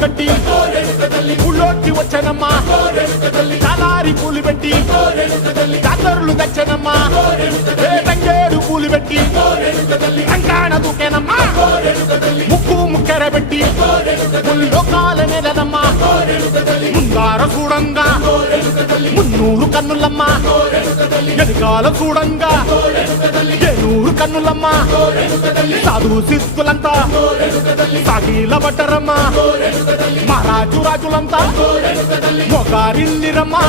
కట్టి ఊళ్ళోకి వచ్చానమ్మా చాలారి పూలు పెట్టి జాతరులు తెచ్చానమ్మా తంగేడు పూలు పెట్టి రంగాణ దూకేనమ్మా ముక్కు ముక్కెర పెట్టి ముల్లోకాల నెలనమ్మా ముందార చూడంగా మున్నూరు కన్నులమ్మా ఎనకాల చూడంగా ఏనూరు కన్నులమ్మా సాధు సిద్ధులంతా సాగిల పట్టరమ్మా మహారాజు రాజులంతా మొగారిల్లిరమ్మా